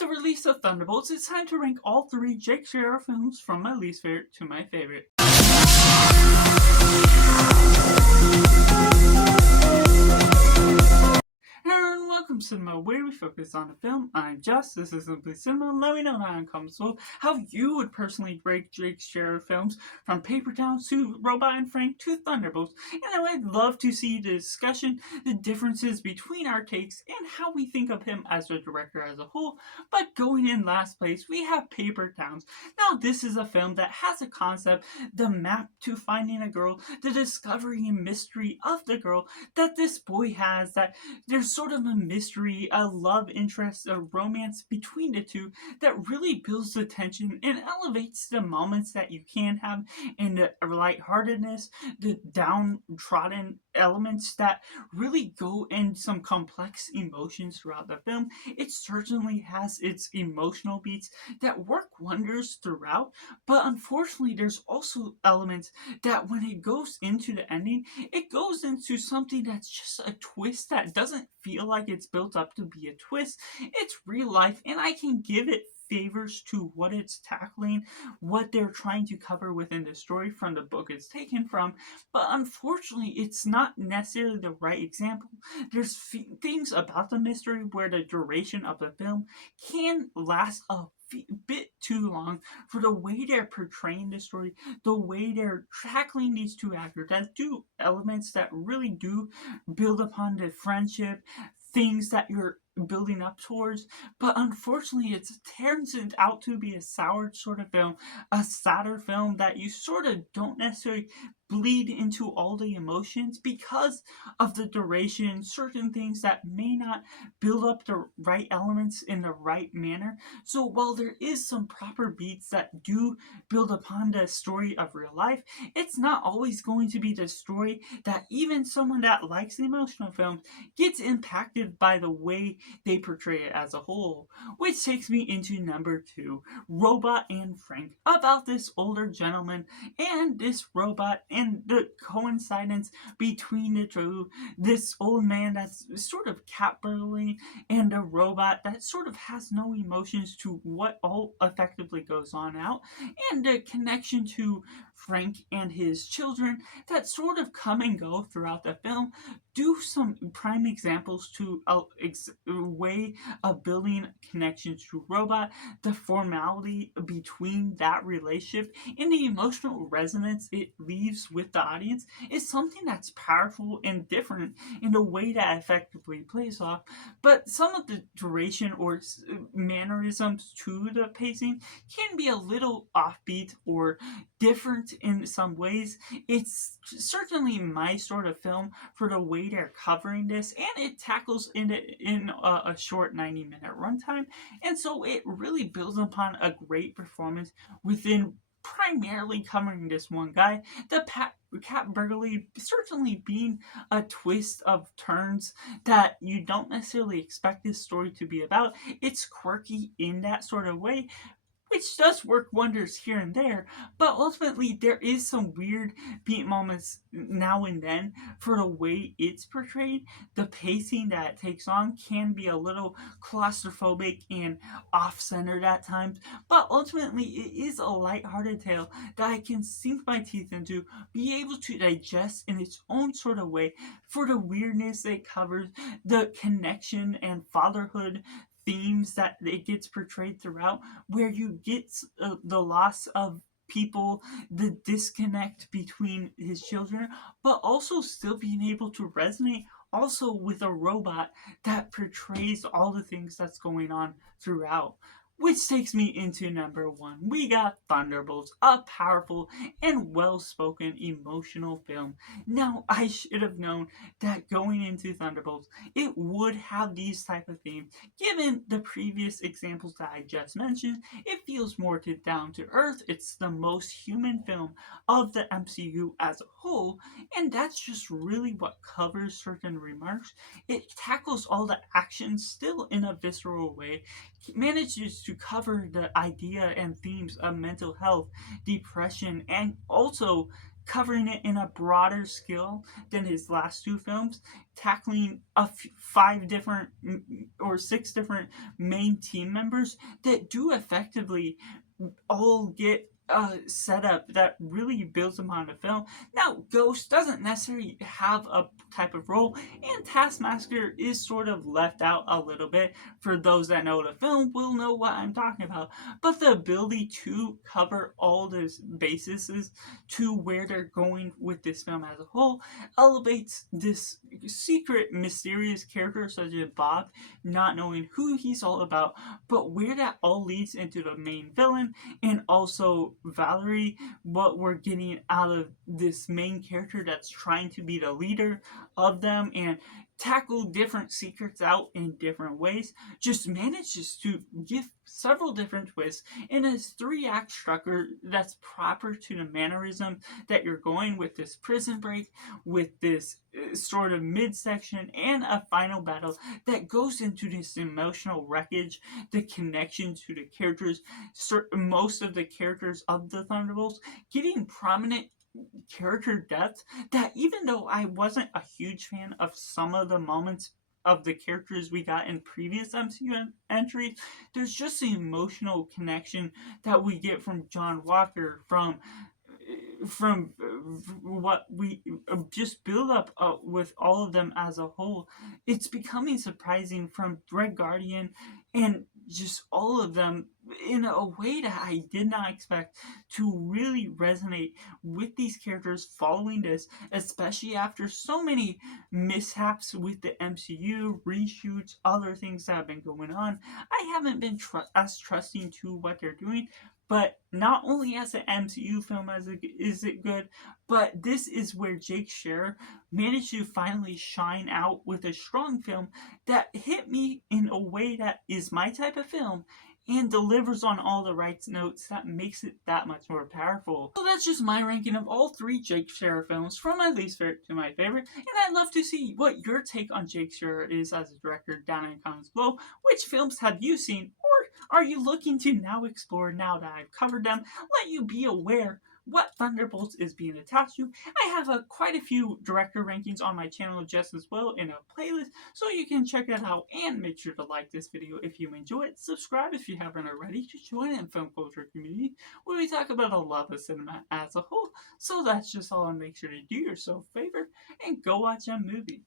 the release of Thunderbolts, it's time to rank all three Jake Scherier films from my least favorite to my favorite. Hello and welcome to Cinema, where we focus on a film. I'm Jess, this is Simply Cinema, and let me know in the comments below how you would personally rank Jake Schreier films from Paper Towns to Robot and Frank to Thunderbolts. And I would love to see the discussion, the differences between our takes, and how we think of him as a director as a whole. But going in last place, we have Paper Towns. Now this is a film that has a concept, the map to finding a girl, the discovery and mystery of the girl that this boy has, that there's sort of a mystery, a love interest, a romance between the two that really builds the tension and elevates the moments that you can have, and the lightheartedness, the downtrodden elements that really go in some complex emotions throughout the film. It certainly has its emotional beats that work wonders throughout, but unfortunately there's also elements that when it goes into the ending, it goes into something that's just a twist that doesn't feel like it's built up to be a twist. It's real life, and I can give it favors to what it's tackling, what they're trying to cover within the story from the book it's taken from, but unfortunately it's not necessarily the right example. There's things about the mystery where the duration of the film can last a bit too long for the way they're portraying the story, the way they're tackling these two actors that do elements that really do build upon the friendship, things that you're building up towards. But unfortunately it turns it out to be a sour sort of film, a sadder film that you sort of don't necessarily bleed into all the emotions because of the duration, certain things that may not build up the right elements in the right manner. So while there is some proper beats that do build upon the story of real life, it's not always going to be the story that even someone that likes the emotional films gets impacted by the way they portray it as a whole. Which takes me into number 2, Robot and Frank, about this older gentleman and this robot and the coincidence between the two. This old man that's sort of cat-burgling and a robot that sort of has no emotions to what all effectively goes on out, and the connection to Frank and his children that sort of come and go throughout the film. Do some prime examples to a way of building connections to robot, the formality between that relationship, and the emotional resonance it leaves with the audience is something that's powerful and different in the way that effectively plays off. But some of the duration or mannerisms to the pacing can be a little offbeat or different in some ways. It's certainly my sort of film for the way they're covering this, and it tackles in a short 90-minute runtime, and so it really builds upon a great performance within primarily covering this one guy. The cat burglary certainly being a twist of turns that you don't necessarily expect this story to be about. It's quirky in that sort of way, which does work wonders here and there, but ultimately there is some weird beat moments now and then for the way it's portrayed. The pacing that it takes on can be a little claustrophobic and off-centered at times, but ultimately it is a light-hearted tale that I can sink my teeth into, be able to digest in its own sort of way for the weirdness it covers, the connection and fatherhood themes that it gets portrayed throughout, where you get the loss of people, the disconnect between his children, but also still being able to resonate also with a robot that portrays all the things that's going on throughout. Which takes me into number 1. We got Thunderbolts, a powerful and well-spoken emotional film. Now, I should have known that going into Thunderbolts, it would have these type of themes. Given the previous examples that I just mentioned, it feels more down to earth. It's the most human film of the MCU as a whole, and that's just really what covers certain remarks. It tackles all the action still in a visceral way, manages to cover the idea and themes of mental health, depression, and also covering it in a broader scale than his last two films, tackling 5 different or 6 different main team members that do effectively all get setup that really builds upon the film. Now, Ghost doesn't necessarily have a type of role, and Taskmaster is sort of left out a little bit. For those that know the film, will know what I'm talking about. But the ability to cover all those bases to where they're going with this film as a whole elevates this secret, mysterious character such as Bob, not knowing who he's all about, but where that all leads into the main villain, and also Valerie, what we're getting out of this main character that's trying to be the leader of them and tackle different secrets out in different ways, just manages to give several different twists in a 3-act structure that's proper to the mannerism that you're going with this prison break, with this sort of midsection, and a final battle that goes into this emotional wreckage, the connection to the characters, most of the characters of the Thunderbolts getting prominent character depth, that even though I wasn't a huge fan of some of the moments of the characters we got in previous MCU entries, there's just the emotional connection that we get from John Walker, from what we just build up with all of them as a whole. It's becoming surprising, from Red Guardian and just all of them, in a way that I did not expect, to really resonate with these characters following this, especially after so many mishaps with the MCU, reshoots, other things that have been going on. I haven't been as trusting to what they're doing. But not only as an MCU film is it good, but this is where Jake Scherier managed to finally shine out with a strong film that hit me in a way that is my type of film and delivers on all the right notes that makes it that much more powerful. So that's just my ranking of all 3 Jake Schreier films, from my least favorite to my favorite, and I'd love to see what your take on Jake Schreier is as a director down in the comments below. Which films have you seen, or are you looking to now explore now that I've covered them? Let you be aware what Thunderbolts is being attached to. I have quite a few director rankings on my channel just as well in a playlist, so you can check that out, and make sure to like this video if you enjoy it. Subscribe if you haven't already to join in film culture community where we talk about a lot of cinema as a whole. So that's just all, and make sure to do yourself a favor and go watch a movie.